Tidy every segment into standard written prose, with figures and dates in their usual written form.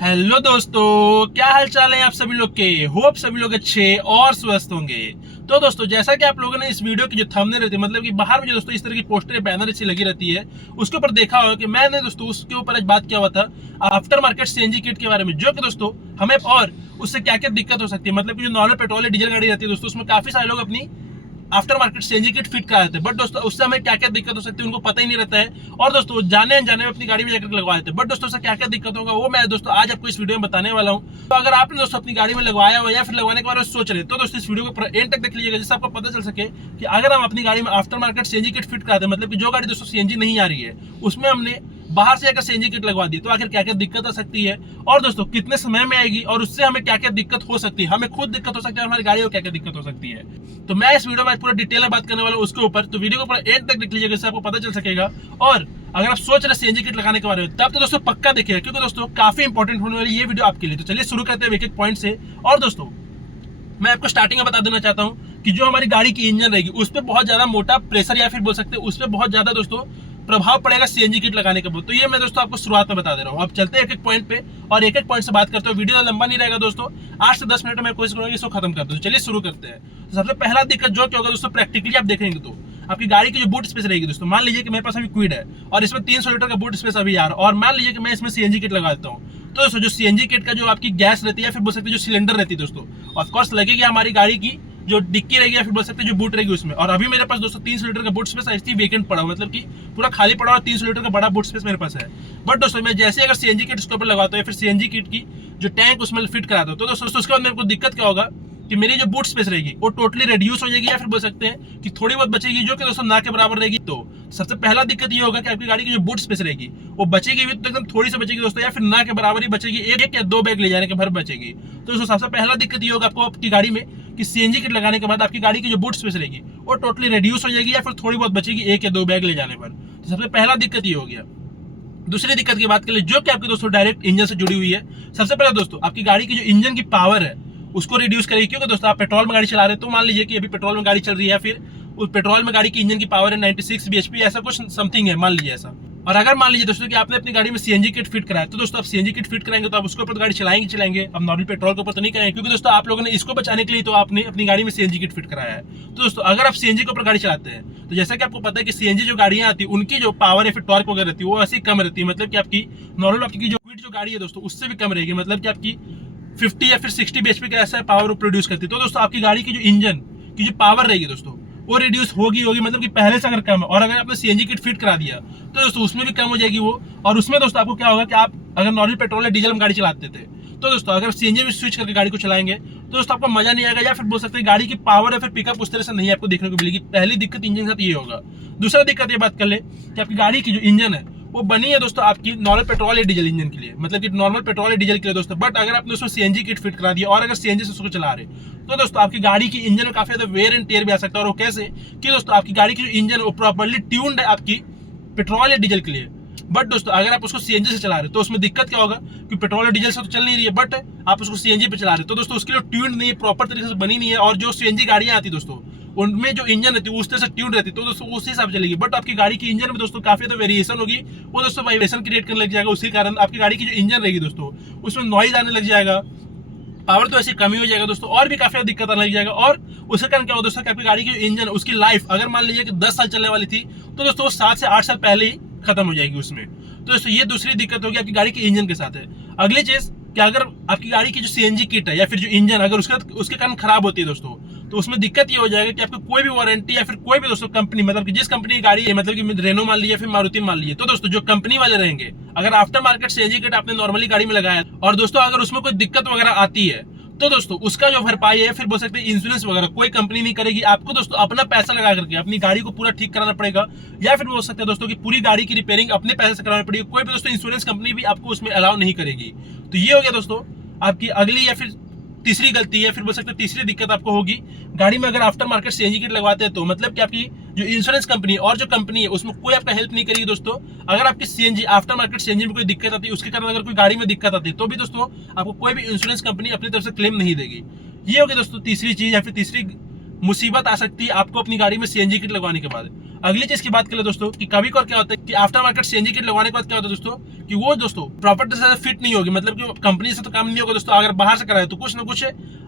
Hello दोस्तों, क्या हाल चाल है आप सभी लोग के। होप सभी लोग अच्छे और स्वस्थ होंगे। तो दोस्तों, जैसा कि आप लोगों ने इस वीडियो की जो थंबनेल रहती है, मतलब कि बाहर में जो दोस्तों इस तरह की पोस्टर या बैनर अच्छी लगी रहती है, उसके ऊपर देखा होगा कि मैंने दोस्तों उसके ऊपर आज बात किया हुआ था आफ्टर मार्केट सीएनजी किट के बारे में, जो कि दोस्तों हमें और उससे क्या क्या दिक्कत हो सकती है। मतलब कि जो नॉर्मल पेट्रोल या डीजल गाड़ी रहती है दोस्तों, उसमें काफी सारे लोग अपनी after market CNG kit fit करा देते हैं, बट दोस्तों उससे हमें क्या क्या दिक्कत हो सकती है उनको पता ही नहीं रहता है। और दोस्तों जाने अनजाने में अपनी गाड़ी में जाकर लगवा देते हैं, बट दोस्तों उससे क्या क्या दिक्कत होगा वो मैं दोस्तों आज आपको इस वीडियो में बताने वाला हूँ। तो अगर आपने दोस्तों अपनी गाड़ी में लगवाया हो या फिर लगवाने के बारे में सोच रहे, तो दोस्तों इस वीडियो को एंड तक देख लीजिएगा, जिससे आपको पता चल सके कि अगर हम अपनी गाड़ी में after market CNG kit fit कराते हैं, मतलब कि जो गाड़ी दोस्तों सीएनजी नहीं आ रही है उसमें हमने बाहर से अगर सीएनजी किट लगवा दी, तो आखिर क्या क्या दिक्कत आ सकती है, और दोस्तों कितने समय में आएगी, और उससे हमें क्या क्या दिक्कत हो सकती है, हमें खुद दिक्कत हो सकती है और हमारी गाड़ी को क्या क्या दिक्कत हो सकती है। तो मैं इस वीडियो में पूरा डिटेल में बात करने वाला हूँ उसके ऊपर, तो वीडियो को पूरा एंड तक देख लीजिएगा, इससे आपको पता चल सकेगा। और अगर आप सोच रहे सीएनजी किट लगाने के बारे में, तब तो दोस्तों पक्का देखिएगा, क्योंकि दोस्तों काफी इंपॉर्टेंट होने वाली ये वीडियो आपके लिए। तो चलिए शुरू करते हैं एक एक पॉइंट से। और दोस्तों मैं आपको स्टार्टिंग में बता देना चाहता हूँ कि जो हमारी गाड़ी की इंजन रहेगी उस पर बहुत ज्यादा मोटा प्रेशर या फिर बोल सकते हैं उस पर बहुत ज्यादा दोस्तों प्रभाव पड़ेगा सीएनजी किट लगाने के बाद। तो ये मैं दोस्तों आपको शुरुआत में बता दे रहा हूँ। अब चलते हैं एक एक पॉइंट पे और एक एक पॉइंट से बात करते हैं। वीडियो लंबा नहीं रहेगा दोस्तों, 8 से 10 मिनट में कोशिश करूंगा इसको खत्म कर दूं। चलिए शुरू करते हैं। तो सबसे पहला दिक्कत जो क्या होगा दोस्तों, प्रैक्टिकली आप देखेंगे तो आपकी गाड़ी की जो बूट स्पेस रहेगी दोस्तों, मान लीजिए कि मेरे पास अभी क्विड है और इसमें 300 लीटर का बूट स्पेस अभी यार, और मान लीजिए कि मैं इसमें सीएनजी किट लगा देता हूँ, तो दोस्तों जो सीएनजी किट का जो आपकी गैस रहती है, फिर बोल सकते हैं जो सिलेंडर रहती है दोस्तों, ऑफकोर्स लगेगी हमारी गाड़ी की जो डिक्की रहेगी या फिर बोल सकते हैं जो बूट रहेगी उसमें। और अभी मेरे पास दोस्तों 300 लीटर का बूट स्पेस ऐसी वेकेंट पड़ा हुआ, मतलब कि पूरा खाली पड़ा हुआ 300 लीटर का बड़ा बूट स्पेस मेरे पास है। बट दोस्तों मैं जैसे अगर सीएनजी किट उसके ऊपर लगाता हूँ या फिर सीएनजी किट की जो टैंक उसमें फिट कराता हूँ, तो दोस्तों उसके बाद मेरे को दिक्कत क्या होगा कि मेरी जो बूट स्पेस रहेगी वो टोटली रिड्यूस हो जाएगी, या फिर बोल सकते हैं कि थोड़ी बहुत बचेगी, जो कि दोस्तों ना के बराबर रहेगी। तो सबसे पहला दिक्कत ये होगा कि आपकी गाड़ी की जो बूट स्पेस रहेगी वो बचेगी भी तो एकदम थोड़ी सी बचेगी दोस्तों, या फिर ना के बराबर ही बचेगी, एक या दो बैग ले जाने के भर बचेगी। तो दोस्तों सबसे पहला दिक्कत ये होगा आपको आपकी गाड़ी में कि सीएनजी किट लगाने के बाद आपकी गाड़ी की जो बूट स्पेस रहेगी वो टोटली रिड्यूस हो जाएगी, या फिर थोड़ी बहुत बचेगी एक या दो बैग ले जाने पर। तो सबसे पहला दिक्कत ये हो गया। दूसरी दिक्कत की बात करें जो कि आपकी दोस्तों डायरेक्ट इंजन से जुड़ी हुई है। सबसे पहले दोस्तों आपकी गाड़ी की जो इंजन की पावर है उसको रिड्यूस करेगी, क्योंकि दोस्तों आप पेट्रोल में गाड़ी चला रहे हैं, तो मान लीजिए कि अभी पेट्रोल में गाड़ी चल रही है, फिर उस पेट्रोल में गाड़ी की इंजन की पावर है 96 bhp ऐसा कुछ समथिंग है, मान लीजिए ऐसा। और अगर मान लीजिए दोस्तों कि आपने अपनी गाड़ी में सीएनजी किट फिट कराया, तो दोस्तों आप सीएनजी किट फिट कराएंगे तो आप उसके ऊपर गाड़ी चलाएंगे, अब नॉर्मल पेट्रोल के ऊपर तो नहीं कराएंगे, क्योंकि दोस्तों आप लोगों ने इसको बचाने के लिए तो आपने अपनी गाड़ी में सीएनजी किट फिट कराया है। तो दोस्तों अगर आप सीएनजी के ऊपर गाड़ी चलाते हैं, तो जैसा कि आपको पता है कि सीएनजी जो गाड़ियां आती है उनकी जो पावर या फिर टॉर्क वगैरह रहती है वो ऐसी कम रहती है, मतलब कि आपकी नॉर्मल आपकी जो क्विड जो गाड़ी है दोस्तों उससे भी कम रहेगी, मतलब कि आपकी 50 या फिर 60 bhp का ऐसा पावर प्रोड्यूस करती है। तो दोस्तों आपकी गाड़ी की जो इंजन की जो पावर रहेगी दोस्तों वो रिड्यूस होगी, मतलब कि पहले से अगर कम है, और अगर आपने सीएनजी किट फिट करा दिया तो दोस्तों उसमें भी कम हो जाएगी वो। और उसमें दोस्तों आपको क्या होगा कि आप अगर नॉर्मल पेट्रोल या डीजल में गाड़ी चलाते थे, तो दोस्तों अगर सीएनजी में स्विच करके गाड़ी को चलाएंगे तो दोस्तों आपको मजा नहीं आएगा, या फिर बोल सकते हैं गाड़ी की पावर या फिर पिकअप उस तरह से नहीं आपको देखने को मिलेगी। पहली दिक्कत इंजन के साथ ये होगा। दूसरा दिक्कत ये बात कर ले कि आपकी गाड़ी की जो इंजन है वो बनी है दोस्तों आपकी नॉर्मल पेट्रोल या डीजल इंजन के लिए, मतलब कि नॉर्मल पेट्रोल या डीजल के लिए दोस्तों। बट अगर आपने उसमें सीएनजी किट फिट करा दिया और अगर सीएनजी से उसको चला रहे, तो दोस्तों आपकी गाड़ी की इंजन में काफी ज्यादा वेयर एंड टेयर भी आ सकता है। और वो कैसे कि दोस्तों आपकी गाड़ी की जो इंजन वो प्रॉपर्ली ट्यून्ड है आपकी पेट्रोल या डीजल के लिए। बट दोस्तों अगर आप उसको सीएनजी से चला रहे तो उसमें दिक्कत क्या होगा कि पेट्रोल और डीजल से तो चल नहीं रही है, बट आप उसको सीएनजी पे चला रहे तो दोस्तों उसके लिए ट्यून्ड नहीं है, प्रॉपर तरीके से बनी नहीं है। और जो सीएनजी गाड़ियां आती दोस्तों उनमें जो इंजन रहती है उस तरह से ट्यून रहती है, तो दोस्तों उसी हिसाब से चलेगी। बट आपकी गाड़ी की इंजन में दोस्तों काफी ज्यादा वेरिएशन होगी, वो दोस्तों वाइब्रेशन क्रिएट करने लग जाएगा, उसी कारण आपकी गाड़ी की जो इंजन रहेगी दोस्तों उसमें नॉइज आने लग जाएगा, पावर तो ऐसी कमी हो जाएगा दोस्तों, और भी काफी दिक्कत आने लग जाएगा। और उसके कारण क्या होगा दोस्तों कि आपकी गाड़ी की जो इंजन है उसकी लाइफ अगर मान लीजिए कि 10 साल चलने वाली थी, तो दोस्तों वो 7 से 8 साल पहले ही खत्म हो जाएगी उसमें। तो दोस्तों ये दूसरी दिक्कत होगी आपकी गाड़ी की इंजन के साथ है। अगली चीज कि अगर आपकी गाड़ी की जो सीएनजी किट है या फिर जो इंजन अगर उसके कारण खराब होती है दोस्तों, तो उसमें दिक्कत ये हो जाएगा कि आपको कोई भी वारंटी या फिर कोई भी दोस्तों कंपनी, मतलब कि जिस कंपनी की गाड़ी है, मतलब कि रेनो मान लीजिए या फिर मारुति मान लीजिए, तो दोस्तों जो कंपनी वाले रहेंगे अगर आफ्टर मार्केट सीएनजी किट आपने नॉर्मली गाड़ी में लगाया और दोस्तों अगर उसमें कोई दिक्कत वगैरह आती है, तो दोस्तों उसका जो भरपाई है फिर बोल सकते हैं इंश्योरेंस वगैरह कोई कंपनी नहीं करेगी। आपको दोस्तों अपना पैसा लगा करके अपनी गाड़ी को पूरा ठीक कराना पड़ेगा, या फिर बोल सकते हैं दोस्तों कि पूरी गाड़ी की रिपेयरिंग अपने पैसे से करानी पड़ेगी। कोई भी दोस्तों इंश्योरेंस कंपनी भी आपको उसमें अलाउ नहीं करेगी। तो ये हो गया दोस्तों आपकी अगली या फिर तीसरी गलती है, फिर बोल सकते हैं तीसरी दिक्कत आपको होगी गाड़ी में अगर आफ्टर मार्केट सीएनजी किट लगवाते हैं, तो मतलब कि आपकी जो इंश्योरेंस कंपनी और जो कंपनी है उसमें कोई आपका हेल्प नहीं करेगी दोस्तों। अगर आपकी सीएनजी आफ्टर मार्केट सीएनजी में कोई दिक्कत आती है, उसके कारण अगर कोई गाड़ी में दिक्कत आती है, तो भी दोस्तों आपको कोई भी इंश्योरेंस कंपनी अपनी तरफ से क्लेम नहीं देगी। ये होगी दोस्तों तीसरी चीज या फिर तीसरी मुसीबत आ सकती है आपको अपनी गाड़ी में सीएनजी किट लगवाने के बाद। अगली चीज की बात करें दोस्तों कि कभी कभार क्या होता है कि आफ्टर मार्केट सीएनजी किट लगवाने के बाद क्या होता है दोस्तों कि वो दोस्तों प्रॉपर से फिट नहीं होगी, मतलब कि कंपनी से तो काम नहीं होगा दोस्तों। अगर बाहर से कराए तो कुछ ना कुछ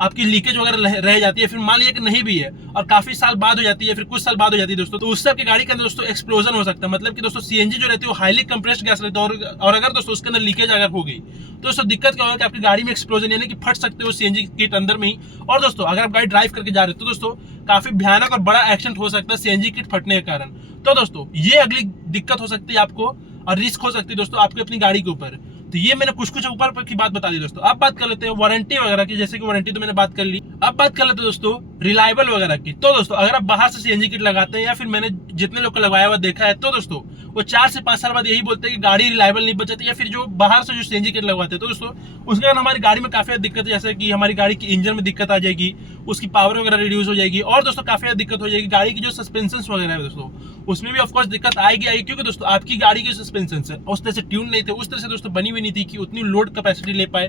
आपकी लीकेज वगैरह रह जाती है, फिर मान लीजिए कि नहीं भी है और काफी साल बाद हो जाती है, फिर कुछ साल बाद हो जाती है दोस्तों, तो उससे आपकी गाड़ी के अंदर दोस्तों एक्सप्लोजन हो सकता है। मतलब कि दोस्तों सीएनजी जो रहती है वो हाईली कंप्रेस्ड गैस रहती है, और अगर दोस्तों उसके अंदर लीकेज अगर हो गई तो दोस्तों दिक्कत क्या होगा कि आपकी गाड़ी में एक्सप्लोजन यानी कि फट सकते हो सीएनजी किट अंदर में ही। और दोस्तों अगर आप गाड़ी ड्राइव करके जा रहे हो तो दोस्तों काफी भयानक और बड़ा एक्सीडेंट हो सकता है सीएनजी किट फटने के कारण। तो दोस्तों ये अगली दिक्कत हो सकती है आपको, और रिस्क हो सकती है दोस्तों आपकी अपनी गाड़ी के ऊपर। तो ये मैंने कुछ कुछ ऊपर की बात बता दी दोस्तों। अब बात कर लेते हैं वारंटी वगैरह की, जैसे कि वारंटी तो मैंने बात कर ली। अब बात कर लेते हैं दोस्तों रिलायबल वगैरह की। तो दोस्तों अगर आप बाहर से सीएनजी किट लगाते हैं, या फिर मैंने जितने लोग को लगाया हुआ देखा है, तो दोस्तों वो 4 से 5 साल बाद यही बोलते हैं कि गाड़ी रिलायबल नहीं बचाती, या फिर जो बाहर से जो सीएनजी किट लगवाते हैं तो दोस्तों उसके कारण हमारी गाड़ी में काफी दिक्कत है, जैसे कि हमारी गाड़ी की इंजन में दिक्कत आ जाएगी, उसकी पावर वगैरह रिड्यूस हो जाएगी, और दोस्तों काफी दिक्कत हो जाएगी। गाड़ी की जो सस्पेंशन वगैरह है दोस्तों उसमें भी ऑफकोर्स दिक्कत आएगी, क्योंकि दोस्तों आपकी गाड़ी की सस्पेंशन उस तरह से ट्यून नहीं थे, उस तरह से दोस्तों बनी हुई नहीं थी कि उतनी लोड कैपेसिटी ले पाए।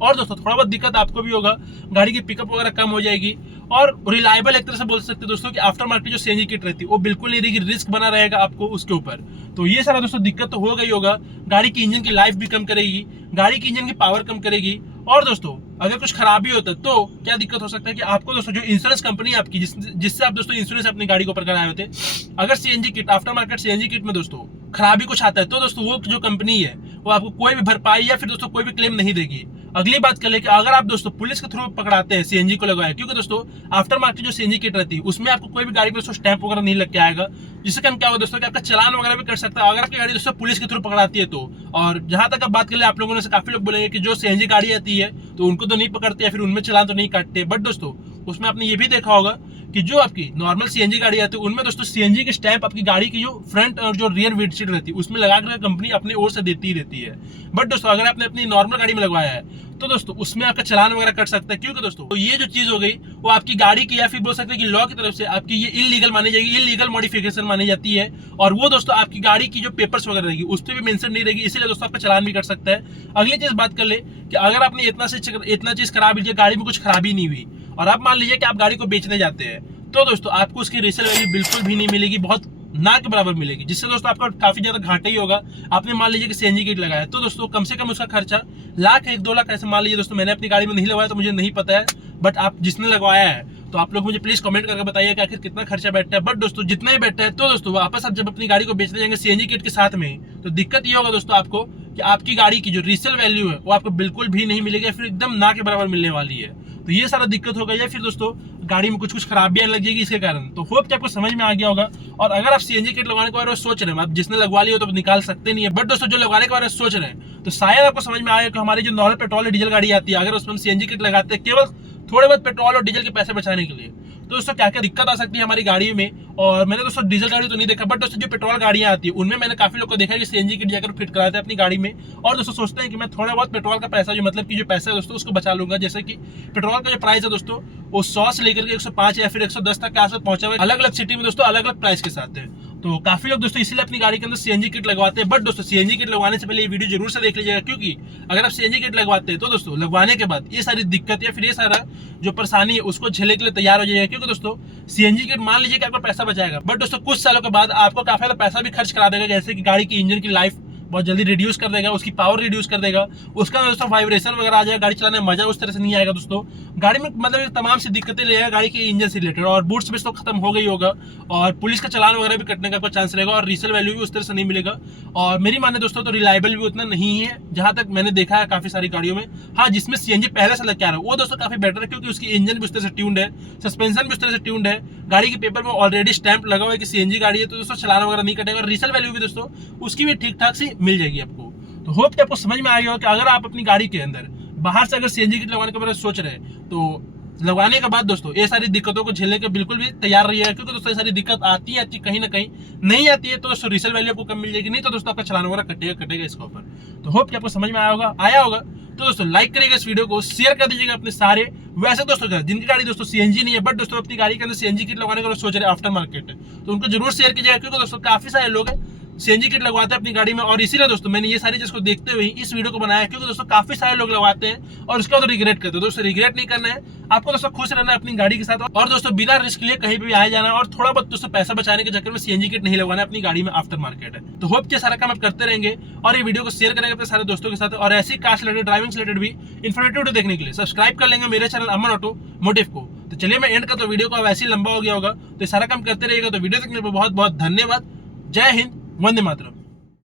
और दोस्तों थोड़ा बहुत दिक्कत आपको भी होगा, गाड़ी की पिकअप वगैरह कम हो जाएगी। और रिलायबल एक तरह से बोल सकते हैं दोस्तों कि आफ्टर मार्केट जो सीएनजी किट रहती है वो बिल्कुल नहीं रहेगी, रिस्क बना रहेगा आपको उसके ऊपर। तो ये सारा दोस्तों दिक्कत तो होगा ही होगा। गाड़ी की इंजन की लाइफ भी कम करेगी, गाड़ी की इंजन की पावर कम करेगी। और दोस्तों अगर कुछ खराबी होता है तो क्या दिक्कत हो सकता है कि आपको दोस्तों जो इंश्योरेंस कंपनी है आपकी, जिससे आप दोस्तों इंश्योरेंस अपनी गाड़ी के ऊपर कराए होते, अगर CNG kit after market CNG kit में दोस्तों खराबी कुछ आता है तो दोस्तों वो जो कंपनी है वो आपको कोई भी भरपाई या फिर दोस्तों कोई भी क्लेम नहीं देगी। अगली बात कर ले कि अगर आप दोस्तों पुलिस के थ्रू पकड़ाते हैं सीएनजी को लगाया, क्योंकि दोस्तों आफ्टर मार्केट जो सीएनजी किट रहती है उसमें आपको कोई भी गाड़ी में दोस्तों स्टैंप वगैरह नहीं लग के आएगा, जिससे कारण क्या होगा दोस्तों कि आपका चालान वगैरह भी कर सकता है अगर आपकी गाड़ी दोस्तों पुलिस के थ्रू पकड़ाती है तो। और जहां तक आप बात कर ले, आप लोगों ने से काफी लोग बोलेंगे कि जो सीएनजी गाड़ी आती है तो उनको तो नहीं पकड़ते या फिर उनमें चालान तो नहीं काटते, बट दोस्तों उसमें आपने ये भी देखा होगा कि जो आपकी नॉर्मल सीएनजी गाड़ी आती है उनमें दोस्तों सीएनजी के स्टैंप आपकी गाड़ी की जो फ्रंट और जो रियर विंडशील्ड रहती है उसमें लगा कर कंपनी अपनी ओर से देती ही रहती है। बट दोस्तों अगर आपने अपनी नॉर्मल गाड़ी में लगवाया है तो दोस्तों उसमें आपका चालान वगैरह कट सकता है, क्योंकि दोस्तों तो ये जो चीज हो गई वो आपकी गाड़ी की या फिर बोल सकते हैं कि लॉ की तरफ से आपकी ये इलीगल मानी जाएगी, इलीगल मॉडिफिकेशन मानी जाती है। और वो दोस्तों आपकी गाड़ी की जो पेपर्स वगैरह रहेगी उस पर भी मेंशन नहीं रहेगी, इसीलिए दोस्तों आपका चालान भी कट सकता है। अगली चीज बात कर ले कि अगर आपने इतना चीज खराब लीजिए, गाड़ी में कुछ खराबी नहीं हुई, और आप मान लीजिए कि आप गाड़ी को बेचने जाते हैं तो दोस्तों आपको उसकी रीसेल वैल्यू बिल्कुल भी नहीं मिलेगी, बहुत ना के बराबर मिलेगी, जिससे दोस्तों आपका काफी ज्यादा घाटा ही होगा। आपने मान लीजिए कि सीएनजी किट लगाया तो दोस्तों कम से कम उसका खर्चा लाख 1-2 लाख ऐसे मान लीजिए दोस्तों। मैंने अपनी गाड़ी में नहीं लगवाया तो मुझे नहीं पता है, बट आप जिसने लगवाया है तो आप लोग मुझे प्लीज कमेंट करके बताइए कि आखिर कितना खर्चा बैठता है। बट दोस्तों जितना ही बैठता है तो दोस्तों वापस आप जब अपनी गाड़ी को बेचने जाएंगे सीएनजी किट के साथ में, तो दिक्कत ये होगा दोस्तों आपको कि आपकी गाड़ी की जो रीसेल वैल्यू है वो आपको बिल्कुल भी नहीं मिलेगी, फिर एकदम ना के बराबर मिलने वाली है। तो ये सारा दिक्कत होगा, या फिर दोस्तों गाड़ी में कुछ खराबियां लग जाएगी इसके कारण। तो होप कि आपको समझ में आ गया होगा। और अगर आप सीएनजी किट लगवाने के बारे में सोच रहे हैं, आप जिसने लगवा लिया तो निकाल सकते नहीं है, बट दोस्तों जो लगवाने के बारे में सोच रहे हैं तो शायद आपको समझ में आएगा कि हमारी जो नॉर्मल पेट्रोल और डीजल गाड़ी आती है अगर उसमें हम सीएनजी किट लगाते हैं केवल थोड़े बहुत पेट्रोल और डीजल के पैसे बचाने के लिए, तो दोस्तों क्या क्या दिक्कत आ सकती है हमारी गाड़ी में। और मैंने दोस्तों डीजल गाड़ी तो नहीं देखा, बट दोस्तों जो पेट्रोल गाड़ियां आती है उनमें मैंने काफी लोग को देखा है कि सीएनजी किट जाकर फिट कराते हैं अपनी गाड़ी में, और दोस्तों सोचते हैं कि मैं थोड़ा बहुत पेट्रोल का पैसा जो मतलब कि जो पैसा है दोस्तों उसको बचा लूंगा। जैसे कि पेट्रोल का जो प्राइस है दोस्तों वो 100 से लेकर के 105 या फिर 110 तक के आसपास पहुंचा हुआ है, अलग अलग सिटी में दोस्तों अलग अलग प्राइस के साथ है। तो काफी लोग दोस्तों इसीलिए अपनी गाड़ी के अंदर सीएनजी किट लगवाते हैं। बट दोस्तों सीएनजी किट लगवाने से पहले ये वीडियो जरूर से देख लीजिएगा, क्योंकि अगर आप सीएनजी किट लगवाते हैं तो दोस्तों लगवाने के बाद ये सारी दिक्कत या फिर ये सारा जो परेशानी है उसको झेलने के लिए तैयार हो जाएगा। क्योंकि दोस्तों सीएनजी किट मान लीजिए कि आपका पैसा बचाएगा, बट दोस्तों कुछ सालों के बाद आपको काफी ज्यादा पैसा भी खर्च करा देगा, जैसे कि गाड़ी की इंजन की लाइफ बहुत जल्दी रिड्यूस कर देगा, उसकी पावर रिड्यूस कर देगा, उसका दोस्तों वाइब्रेशन वगैरह आ जाएगा, गाड़ी चलाने में मजा उस तरह से नहीं आएगा दोस्तों। गाड़ी में मतलब तमाम सी दिक्कतें लेगा गाड़ी के इंजन से रिलेटेड, और बूट स्पेस तो खत्म हो गई होगा, और पुलिस का चालान वगैरह भी कटने का आपको चांस रहेगा, और रीसेल वैल्यू भी उस तरह से नहीं मिलेगा। और मेरी माने दोस्तों तो रिलायबल भी उतना नहीं है, जहां तक मैंने देखा है काफी सारी गाड़ियों में। हाँ, जिसमें सीएनजी पहले से लग के आ रहा है वो दोस्तों काफी बेटर है, क्योंकि उसकी इंजन भी उस तरह से ट्यून्ड है, सस्पेंशन भी उस तरह से ट्यून्ड है, गाड़ी के पेपर में ऑलरेडी स्टैंप लगा हुआ है कि सीएनजी गाड़ी है, तो दोस्तों चालान वगैरह नहीं कटेगा। रीसेल वैल्यू भी दोस्तों उसकी भी ठीक ठाक सी मिल जाएगी आपको। तो होप कि आपको समझ में आ गया हो कि अगर आप अपनी गाड़ी के अंदर बाहर से अगर सीएनजी किट लगवाने के बारे में सोच रहे हैं तो लगवाने के बाद दोस्तों ये सारी दिक्कतों को झेलने के बिल्कुल भी तैयार रहिएगा, क्योंकि दोस्तों ये सारी दिक्कत आती है कहीं ना कहीं, नहीं आती है तो दोस्तों रीसेल वैल्यू आपको कम मिल जाएगी, नहीं तो दोस्तों आपका चालान वगैरह कटेगा इसके ऊपर। तो होप कि आपको समझ में आया होगा। तो दोस्तों लाइक करिएगा इस वीडियो को, शेयर कर दीजिएगा अपने सारे वैसे दोस्तों जिनकी गाड़ी दोस्तों सीएनजी नहीं है बट दोस्तों अपनी गाड़ी के अंदर सीएनजी किट लगवाने का सोच रहे हैं आफ्टर मार्केट, तो उनको जरूर शेयर कीजिएगा, क्योंकि दोस्तों काफी सारे लोग हैं सीएनजी किट लगवाते हैं अपनी गाड़ी में। और इसीलिए दोस्तों मैंने ये सारी चीज को देखते हुए इस वीडियो को बनाया है, क्योंकि दोस्तों काफी सारे लोग लगवाते हैं और उसका तो रिग्रेट करते हैं। दोस्तों रिग्रेट नहीं करना है, आपको दोस्तों खुश रहना है अपनी गाड़ी के साथ, और दोस्तों बिना रिस्क लिए कहीं भी आए जाना, और थोड़ा बहुत दोस्तों पैसा बचाने के चक्कर में सीएनजी किट नहीं लगवाना अपनी गाड़ी में, आफ्टर मार्केट है। तो होप कि सारा काम आप करते रहेंगे और ये वीडियो को शेयर करेंगे अपने सारे दोस्तों के साथ, और ऐसी कार से रिलेटेड, ड्राइविंग से रिलेटेड भी इन्फॉर्मेटिव वीडियो देखने के लिए सब्सक्राइब कर लेंगे मेरे चैनल अमन ऑटोमोटिव को। तो चलिए मैं एंड कर, तो वीडियो को अब ऐसे ही लंबा हो गया होगा, तो ये सारा काम करते रहिएगा। तो वीडियो देखने पर बहुत बहुत धन्यवाद। जय हिंद, वंदे मातरम।